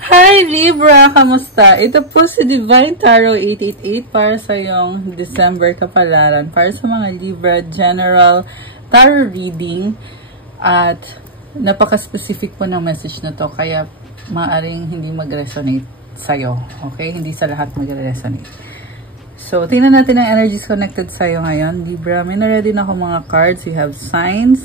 Hi Libra! Kamusta? Ito po si Divine Tarot 888 para sa yung December kapalaran. Para sa mga Libra General Tarot Reading. At napaka-specific po ng message na to. Kaya maaring hindi mag-resonate sa'yo. Okay? Hindi sa lahat mag-resonate. So, tingnan natin ang energies connected sa'yo ngayon. Libra, may na-ready na ako mga cards. We have signs,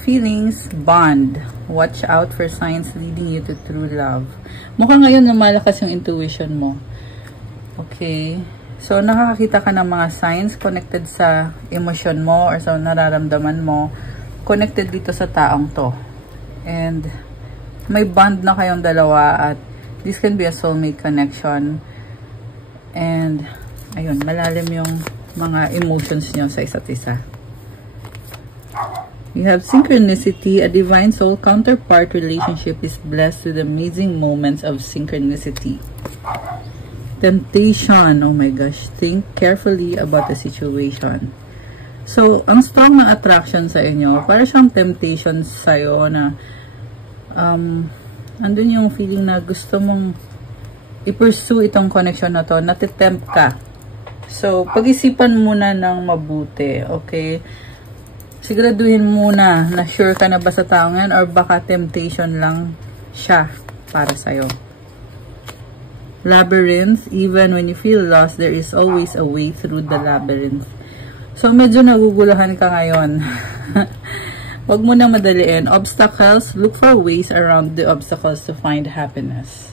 feelings, bond. Watch out for signs leading you to true love. Mukhang ngayon lumalakas yung intuition mo. Okay. So, nakakakita ka ng mga signs connected sa emotion mo or sa nararamdaman mo. Connected dito sa taong to. And, may bond na kayong dalawa at this can be a soulmate connection. And, ayun, malalim yung mga emotions nyo sa isa't isa. You have synchronicity. A divine soul counterpart relationship is blessed with amazing moments of synchronicity. Temptation. Oh my gosh. Think carefully about the situation. So, ang strong ng attraction sa inyo, para siyang temptation sa'yo na andun yung feeling na gusto mong i-pursue itong connection na to, natitempt ka. So, pag-isipan muna ng mabuti, okay? Siguraduhin muna na sure ka na ba sa taong yan or baka temptation lang siya para sa'yo. Labyrinth, even when you feel lost, there is always a way through the labyrinth. So, medyo naguguluhan ka ngayon. Huwag mo na madaliin. Obstacles, look for ways around the obstacles to find happiness.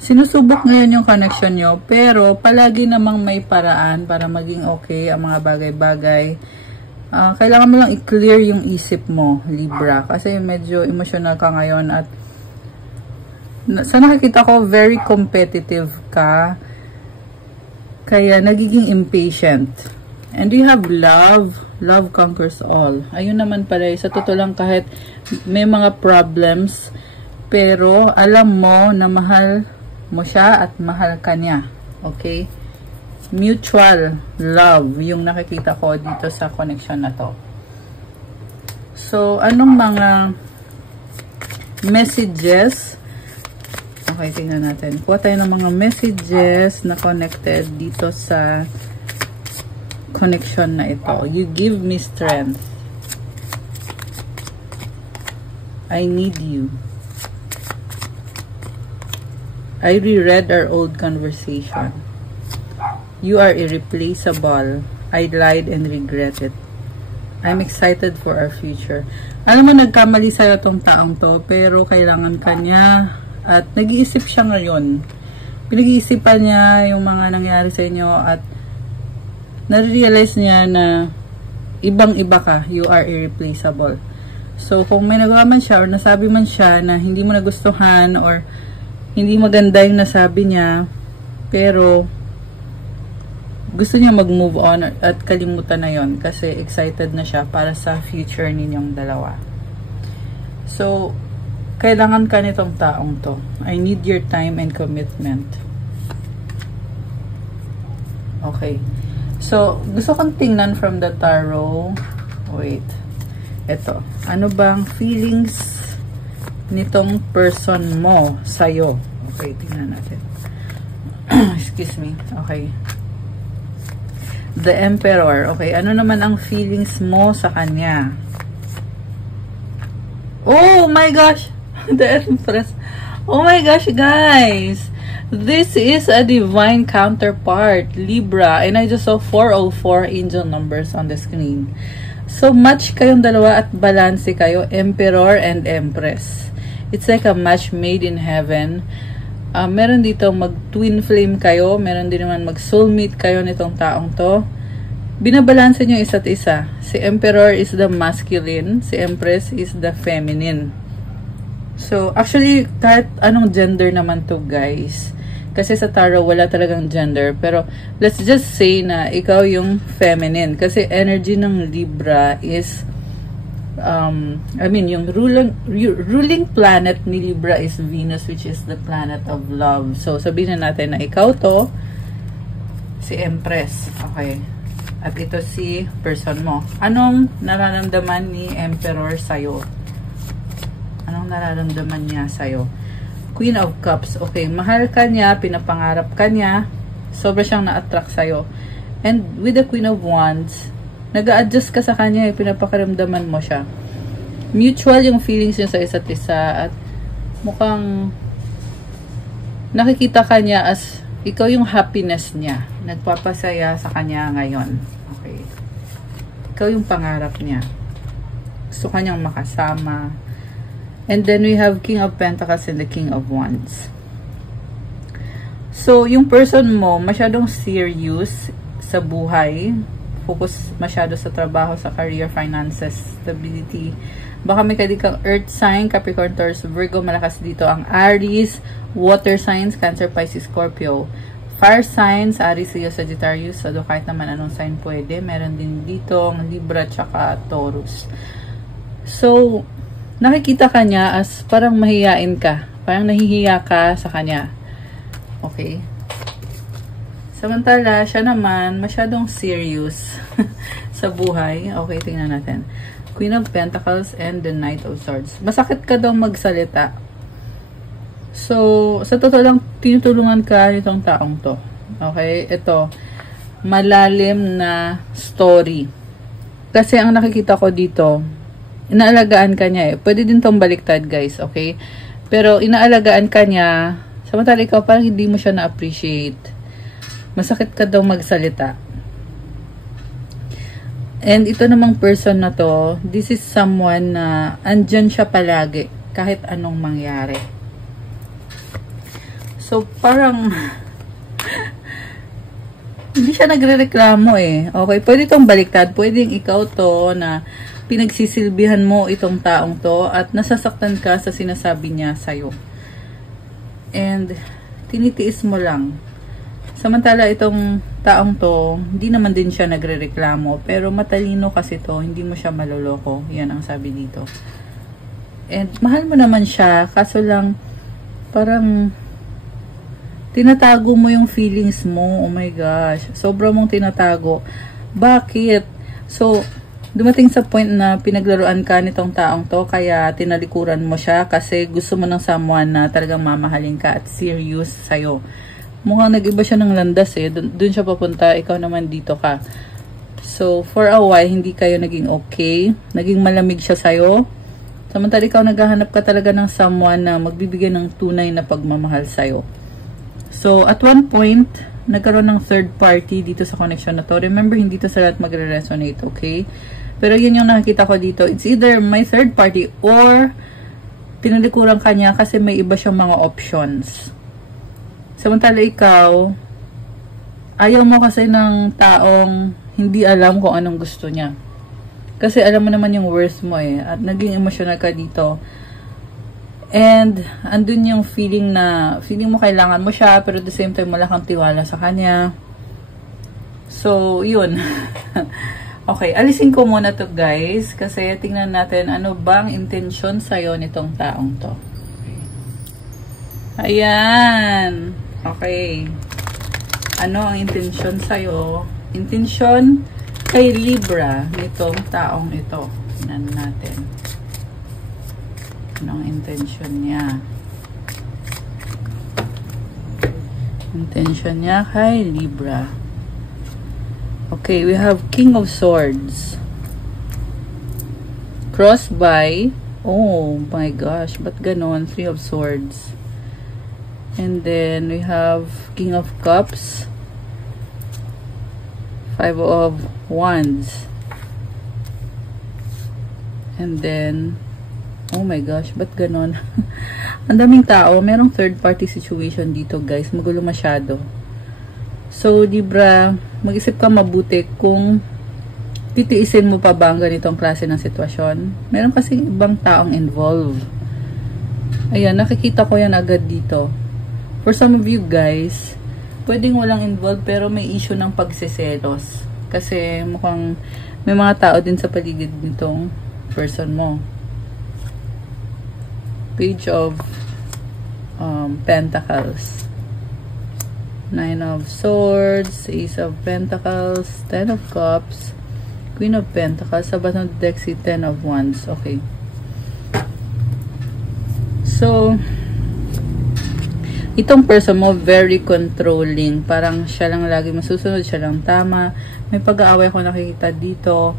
Sinusubok ngayon yung connection nyo, pero palagi namang may paraan para maging okay ang mga bagay-bagay. Kailangan mo lang i-clear yung isip mo, Libra. Kasi medyo emotional ka ngayon at sa nakikita ko, very competitive ka. Kaya nagiging impatient. And you have love. Love conquers all. Ayun naman pala, sa totoo lang kahit may mga problems, pero alam mo na mahal mo siya at mahal ka niya. Okay? Mutual love yung nakikita ko dito sa connection na to. So, anong mga messages? Okay, tingnan natin. Kuha tayo ng mga messages na connected dito sa connection na ito. You give me strength. I need you. I reread our old conversation. You are irreplaceable. I lied and regret it. I'm excited for our future. Alam mo, nagkamali sa'yo tong taong to, pero kailangan ka niya at nag-iisip siya ngayon. Pinag-iisipan niya yung mga nangyari sa inyo at na-realize niya na ibang-iba ka. You are irreplaceable. So, kung may nagawa man siya or nasabi man siya na hindi mo nagustuhan or hindi maganda yung nasabi niya, pero gusto niya mag-move on at kalimutan na yon kasi excited na siya para sa future ninyong dalawa. So, kailangan ka nitong taong to. I need your time and commitment. Okay. So, gusto kong tingnan from the tarot. Wait. Ito. Ano bang feelings nitong person mo sa'yo? Okay, tingnan natin. Excuse me. Okay. The Emperor. Okay, ano naman ang feelings mo sa kanya? Oh my gosh! The Empress. Oh my gosh, guys! This is a divine counterpart, Libra. And I just saw 404 angel numbers on the screen. So, match kayong dalawa at balance kayo, Emperor and Empress. It's like a match made in heaven. Meron dito mag-twin flame kayo. Meron din naman mag-soulmate kayo nitong taong to. Binabalanse nyo isa't isa. Si Emperor is the masculine. Si Empress is the feminine. So, actually, kahit anong gender naman to, guys. Kasi sa tarot, wala talagang gender. Pero, let's just say na ikaw yung feminine. Kasi energy ng Libra is yung ruling planet ni Libra is Venus, which is the planet of love. So, sabihin na natin na ikaw to, si Empress. Okay. At ito si person mo. Anong nararamdaman ni Emperor sa'yo? Anong nararamdaman niya sa'yo? Queen of Cups. Okay, mahal ka niya, pinapangarap ka niya, sobra siyang na-attract sa'yo. And with the Queen of Wands, nag-a-adjust ka sa kanya, pinapakaramdaman mo siya. Mutual yung feelings niya sa isa't isa at mukhang nakikita ka niya as ikaw yung happiness niya. Nagpapasaya sa kanya ngayon. Okay. Ikaw yung pangarap niya. Gusto kanyang makasama. And then we have King of Pentacles and the King of Wands. So, yung person mo, masyadong serious sa buhay. Focus masyado sa trabaho, sa career, finances, stability. Baka may kang Earth sign, Capricorn, Taurus, Virgo, malakas dito ang Aries, Water signs, Cancer, Pisces, Scorpio. Fire signs, Aries, Leo, Sagittarius. So, kahit naman anong sign pwede. Meron din dito ang Libra, tsaka Taurus. So, nakikita ka niya as parang mahihiyain ka. Parang nahihiya ka sa kanya. Okay? Samantala, siya naman, masyadong serious sa buhay. Okay, tingnan natin. Queen of Pentacles and the Knight of Swords. Masakit ka daw magsalita. So, sa totoo lang, tinutulungan ka nitong taong to. Okay? Ito, malalim na story. Kasi ang nakikita ko dito, inaalagaan ka niya eh. Pwede din tong baliktad, guys, okay? Pero inaalagaan ka niya, samantala ikaw parang hindi mo siya na-appreciate. Masakit ka daw magsalita. And ito namang person na to, this is someone na andyan siya palagi, kahit anong mangyari. So, parang hindi siya nagre-reklamo eh. Okay, pwede itong baliktad. Pwedeng ikaw to na pinagsisilbihan mo itong taong to at nasasaktan ka sa sinasabi niya sa'yo. And tinitiis mo lang. Samantala itong taong to, hindi naman din siya nagre-reklamo, pero matalino kasi to, hindi mo siya maloloko. Yan ang sabi dito. And mahal mo naman siya, kaso lang parang tinatago mo yung feelings mo. Oh my gosh, sobra mong tinatago. Bakit? So, dumating sa point na pinaglaruan ka nitong taong to, kaya tinalikuran mo siya kasi gusto mo ng someone na talagang mamahalin ka at serious sa'yo. Mukhang nag-iba siya ng landas eh. Doon siya papunta, ikaw naman dito ka. So, for a while, hindi kayo naging okay. Naging malamig siya sa'yo. Samantala ikaw naghahanap ka talaga ng someone na magbibigay ng tunay na pagmamahal sa'yo. So, at one point, nagkaroon ng third party dito sa connection na to. Remember, hindi to sa lahat magre-resonate, okay? Pero yun yung nakikita ko dito. It's either may third party or tinalikuran ka niya kasi may iba siyang mga options. Samantala ikaw, ayaw mo kasi ng taong hindi alam kung anong gusto niya. Kasi alam mo naman yung worth mo eh. At naging emotional ka dito. And andun yung feeling na, feeling mo kailangan mo siya, pero at the same time wala kang tiwala sa kanya. So, yun. Okay, alisin ko muna to guys, kasi tingnan natin ano bang intensyon sa'yo nitong taong to. Ayan. Okay. Ano ang intensyon sa'yo? Intensyon kay Libra nitong taong ito. Tingnan natin. Ano ang intensyon niya? Intensyon niya kay Libra. Okay, we have King of Swords. Crossed by, oh my gosh, ba't ganon? Three of Swords. And then we have King of Cups. Five of Wands. And then, oh my gosh, ba't ganon? Ang daming tao, merong third party situation dito guys, magulo masyado. So, Libra, mag-isip ka mabuti kung titiisin mo pa ba ang ganitong klase ng sitwasyon. Meron kasi ibang taong involved. Ayan, nakikita ko yan agad dito. For some of you guys, pwedeng walang involved pero may issue ng pagsiselos. Kasi mukhang may mga tao din sa paligid nitong person mo. Page of Pentacles. Nine of Swords, Ace of Pentacles, Ten of Cups, Queen of Pentacles, sa bottom of the deck si Ten of Wands. Okay. So, Itong person mo, very controlling. Parang siya lang lagi masusunod, siya lang tama. May pag-aaway ako nakikita dito.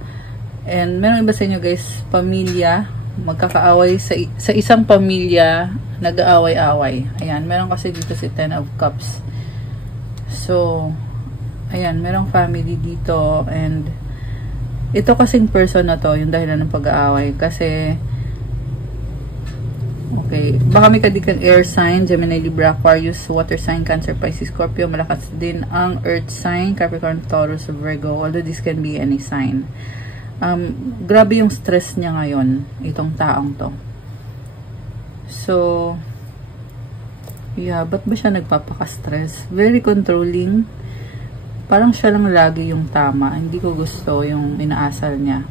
And meron iba sa inyo guys, pamilya, magkakaaway sa isang pamilya, nag-aaway-away. Ayan, meron kasi dito si Ten of Cups. So, ayan, merong family dito. And ito kasing person na to, yung dahilan ng pag-aaway. Kasi okay, baka may kadikang air sign, Gemini, Libra, Aquarius, water sign, Cancer, Pisces, Scorpio. Malakas din ang earth sign, Capricorn, Taurus, Virgo. Although this can be any sign. Grabe yung stress niya ngayon, itong taong to. So, yeah, ba't ba siya nagpapaka-stress? Very controlling. Parang siya lang lagi yung tama. Hindi ko gusto yung inaasal niya.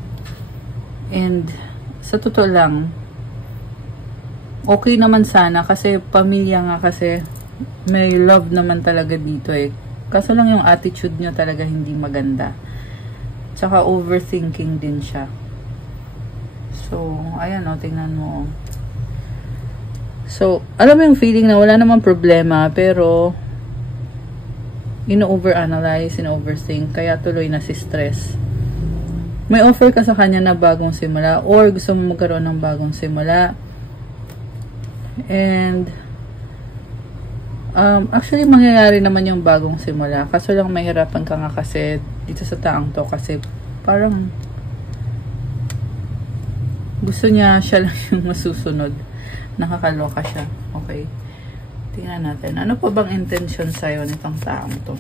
And, sa totoo lang, okay naman sana kasi pamilya nga kasi may love naman talaga dito eh. Kaso lang yung attitude nyo talaga hindi maganda. Tsaka overthinking din siya. So, ayan o, tingnan mo. So, alam mo yung feeling na wala namang problema pero ino-overanalyze, ino-overthink kaya tuloy na si stress. May offer ka sa kanya na bagong simula or gusto mo magkaroon ng bagong simula. And actually mangyayari naman yung bagong simula, kaso lang mahirapan ka nga kasi dito sa taong to kasi parang gusto niya siya lang yung masusunod, nakakaloka siya. Okay, tingnan natin ano pa bang intention sa'yo nitong taong to.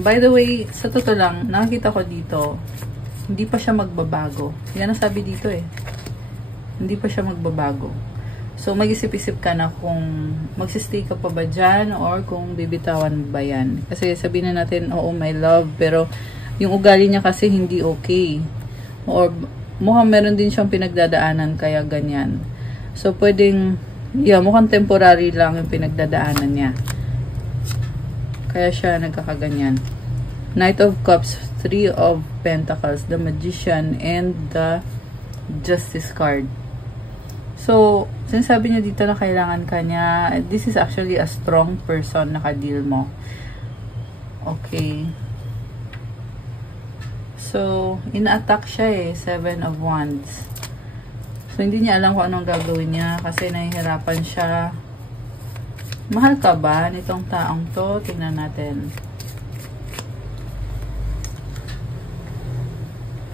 By the way, sa totoo lang nakikita ko dito hindi pa siya magbabago, yan ang sabi dito eh. Hindi pa siya magbabago. So, mag-isip-isip ka na kung magsistay ka pa ba dyan or kung bibitawan mo ba yan. Kasi sabihin na natin, oo, my love, pero yung ugali niya kasi hindi okay. Or mukhang meron din siyang pinagdadaanan kaya ganyan. So, pwedeng, yeah, mukhang temporary lang yung pinagdadaanan niya. Kaya siya nagkakaganyan. Knight of Cups, Three of Pentacles, the Magician, and the Justice card. So, sinasabi niya dito na kailangan ka niya, this is actually a strong person na ka-deal mo. Okay. So, ina-attack siya eh, Seven of Wands. So, hindi niya alam kung anong gagawin niya kasi nahihirapan siya. Mahal ka ba nitong taong to? Tingnan natin.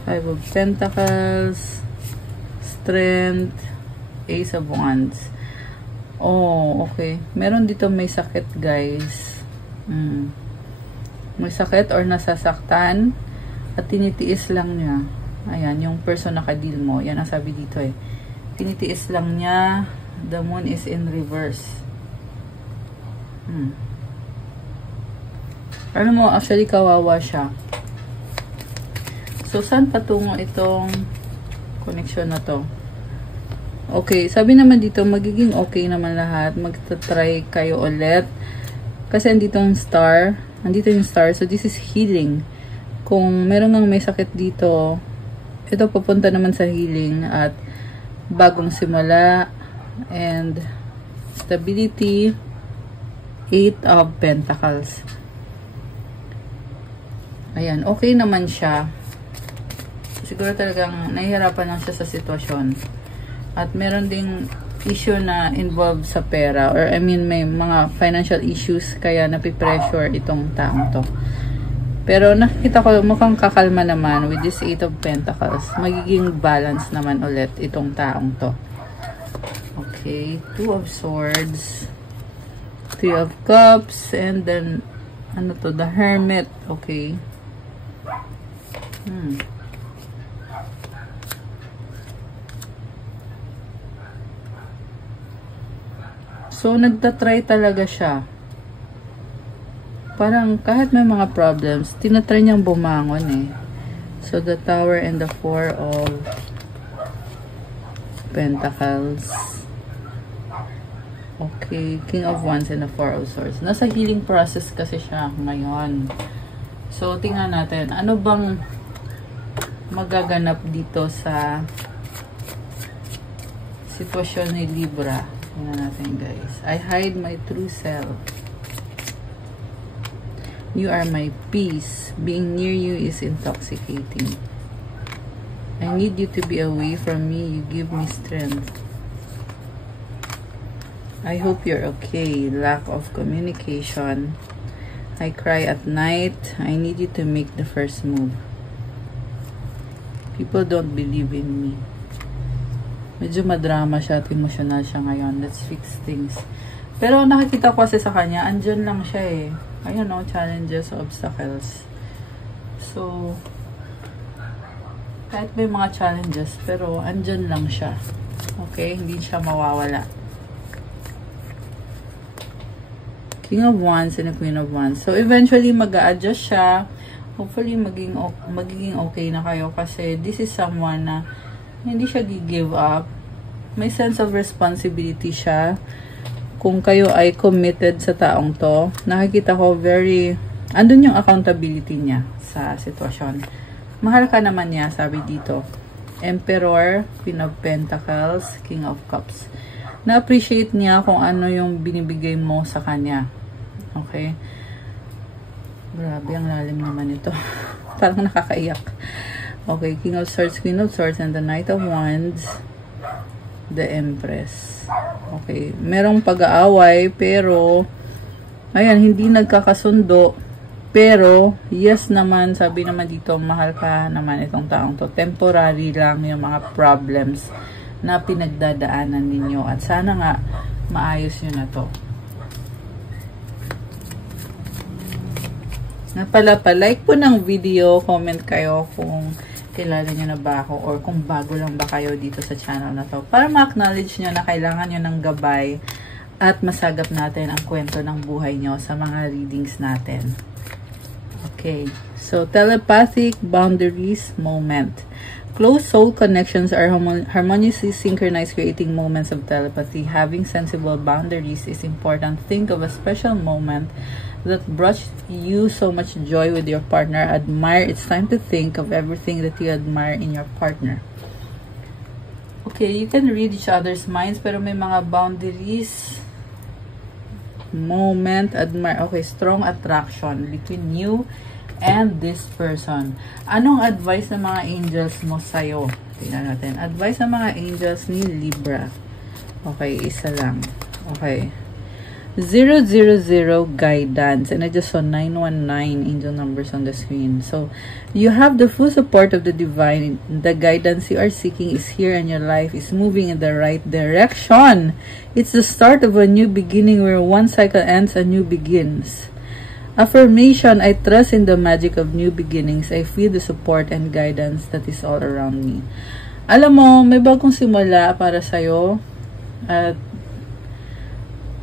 Five of Pentacles, Strength, Ace of Wands. Oh, okay. Meron dito may sakit, guys. May sakit or nasasaktan at tinitiis lang niya. Ayan, yung person na ka-deal mo. Yan ang sabi dito eh. Tinitiis lang niya. The moon is in reverse. Alam mo, actually kawawa siya. So, saan patungo itong connection na to? Okay, sabi naman dito, magiging okay naman lahat. Magta-try kayo ulit. Kasi andito yung star. Andito yung star. So, this is healing. Kung meron ngang may sakit dito, ito papunta naman sa healing at bagong simula and stability. Eight of Pentacles. Ayan, okay naman siya. Siguro talagang nahihirapan lang siya sa sitwasyon. At meron ding issue na involved sa pera or I mean may mga financial issues kaya napipressure itong taong to. Pero nakikita ko mukhang kakalma naman with this Eight of Pentacles. Magiging balance naman ulit itong taong to. Okay, Two of Swords, Three of Cups, and then ano to, the Hermit. Okay. So, nagtatry talaga siya. Parang kahit may mga problems, tinatry niyang bumangon eh. So, the Tower and the Four of Pentacles. Okay, King of Wands and the Four of Swords. Nasa healing process kasi siya ngayon. So, tingnan natin. Ano bang magaganap dito sa sitwasyon ni Libra? Tingnan natin, guys. I hide my true self. You are my peace. Being near you is intoxicating. I need you to be away from me. You give me strength. I hope you're okay. Lack of communication. I cry at night. I need you to make the first move. People don't believe in me. Medyo madrama siya at emotional siya ngayon. Let's fix things. Pero nakikita ko kasi sa kanya, andyan lang siya eh. Ayun o, challenges, obstacles. So, kahit may mga challenges, pero andyan lang siya. Okay? Hindi siya mawawala. King of Wands and a Queen of Wands. So, eventually, mag-a-adjust siya. Hopefully, magiging okay na kayo kasi this is someone na hindi siya gi-give up. May sense of responsibility siya. Kung kayo ay committed sa taong to, nakikita ko andun yung accountability niya sa sitwasyon. Mahal ka naman niya, sabi dito. Emperor, Queen of Pentacles, King of Cups. Na-appreciate niya kung ano yung binibigay mo sa kanya. Okay? Grabe, ang lalim naman ito. Parang nakakaiyak. Okay, King of Swords, Queen of Swords, and the Knight of Wands, the Empress. Okay, merong pag-aaway, pero, ayan, hindi nagkakasundo. Pero, yes naman, sabi naman dito, mahal ka naman itong taong to. Temporary lang yung mga problems na pinagdadaanan ninyo. At sana nga, maayos nyo na to. Like po ng video, comment kayo kung kilala nyo na ba ako or kung bago lang ba kayo dito sa channel na to. Para ma-acknowledge nyo na kailangan nyo ng gabay at masagap natin ang kwento ng buhay nyo sa mga readings natin. Okay. So, telepathic boundaries moment. Close soul connections are harmoniously synchronized, creating moments of telepathy. Having sensible boundaries is important. Think of a special moment that brought you so much joy with your partner. Admire. It's time to think of everything that you admire in your partner. Okay, you can read each other's minds, pero may mga boundaries. Moment, admire. Okay, strong attraction between you and this person. Anong advice ng mga angels mo sa'yo? Tingnan natin. Advice ng mga angels ni Libra. Okay, isa lang. Okay. 000 guidance, and I just saw 919 angel numbers on the screen. So you have the full support of the divine. The guidance you are seeking is here, and your life is moving in the right direction. It's the start of a new beginning, where one cycle ends, a new begins. Affirmation: I trust in the magic of new beginnings. I feel the support and guidance that is all around me. Alam mo, may bagong simula para sa'yo, at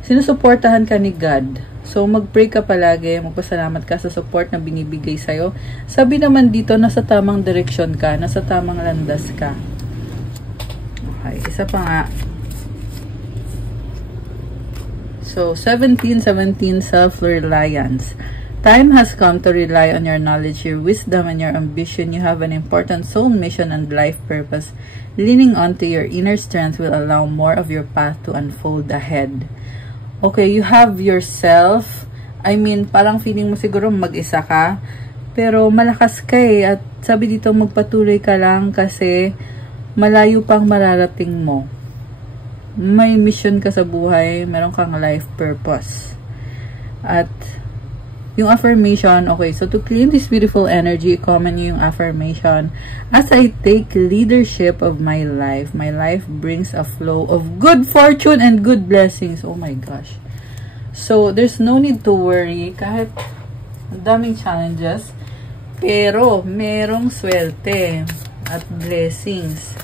sinusuportahan ka ni God. So, mag-pray ka palagi, magpasalamat ka sa support na binibigay sa'yo. Sabi naman dito, nasa tamang direksyon ka, nasa tamang landas ka. Okay, isa pa nga. So, 1717, self-reliance. Time has come to rely on your knowledge, your wisdom, and your ambition. You have an important soul mission and life purpose. Leaning onto your inner strength will allow more of your path to unfold ahead. Okay, you have yourself. I mean, parang feeling mo siguro mag-isa ka. Pero malakas ka eh. At sabi dito, magpatuloy ka lang kasi malayo pang mararating mo. May mission ka sa buhay. Meron kang life purpose. At yung affirmation, okay, so to clean this beautiful energy, comment nyo yung affirmation. As I take leadership of my life brings a flow of good fortune and good blessings. Oh my gosh. So, there's no need to worry kahit ang daming challenges, pero merong swerte at blessings.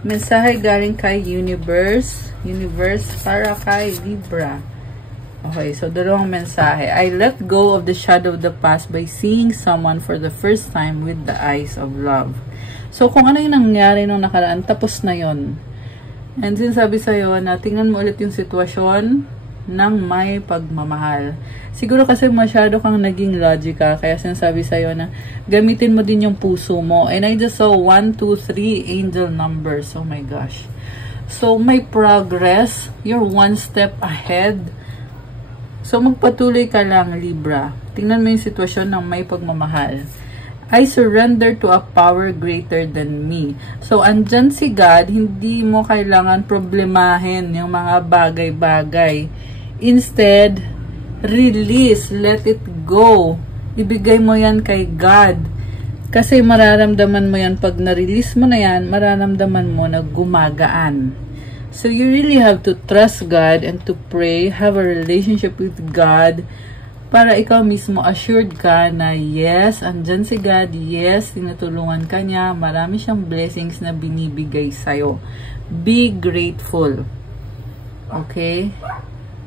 Mensahe galing kay Universe para kay Libra. Okay, so dalawang mensahe. I let go of the shadow of the past by seeing someone for the first time with the eyes of love. So, kung ano yung nangyari nung nakaraan, tapos na yon. And sinasabi sa'yo na tingnan mo ulit yung sitwasyon ng may pagmamahal. Siguro kasi masyado kang naging logical, kaya sinasabi sa'yo na gamitin mo din yung puso mo. And I just saw 1, 2, 3 angel numbers. Oh my gosh. So, may progress. You're one step ahead. So, magpatuloy ka lang, Libra. Tingnan mo yung sitwasyon ng may pagmamahal. I surrender to a power greater than me. So, andyan si God, hindi mo kailangan problemahin yung mga bagay-bagay. Instead, release, let it go. Ibigay mo yan kay God. Kasi mararamdaman mo yan, pag na-release mo na yan, mararamdaman mo na gumagaan. So, you really have to trust God and to pray, have a relationship with God, para ikaw mismo assured ka na yes, andyan si God, yes, tinutulungan ka niya, marami siyang blessings na binibigay sa'yo. Be grateful. Okay?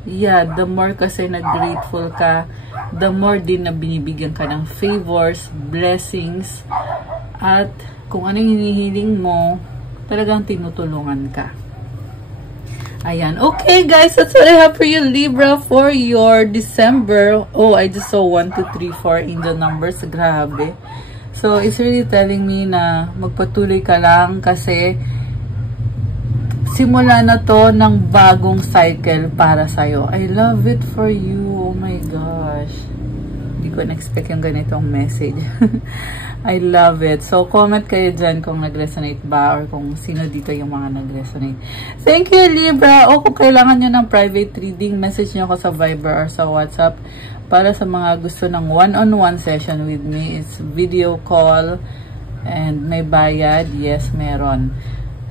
Yeah, the more kasi na-grateful ka, the more din na binibigyan ka ng favors, blessings, at kung ano yung hinihiling mo, talagang tinutulungan ka. Ayan. Okay, guys, that's what I have for you, Libra, for your December. Oh, I just saw 1, 2, 3, 4 angel numbers. Grabe. So, it's really telling me na magpatuloy ka lang kasi simula na to ng bagong cycle para sa'yo. I love it for you. Oh my gosh. Hindi ko na-expect yung ganitong message. I love it. So, comment kayo dyan kung nag-resonate ba or kung sino dito yung mga nag-resonate. Thank you, Libra. O, kung kailangan nyo ng private reading, message nyo ako sa Viber or sa WhatsApp. Para sa mga gusto ng one-on-one session with me, it's video call and may bayad. Yes, meron.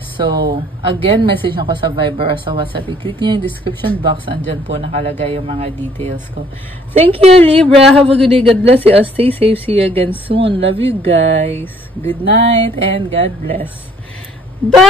So, again, message nyo ko sa Viber or sa WhatsApp. I-click nyo yung description box. Andyan po nakalagay yung mga details ko. Thank you, Libra. Have a good day. God bless you. Stay safe. See you again soon. Love you guys. Good night and God bless. Bye!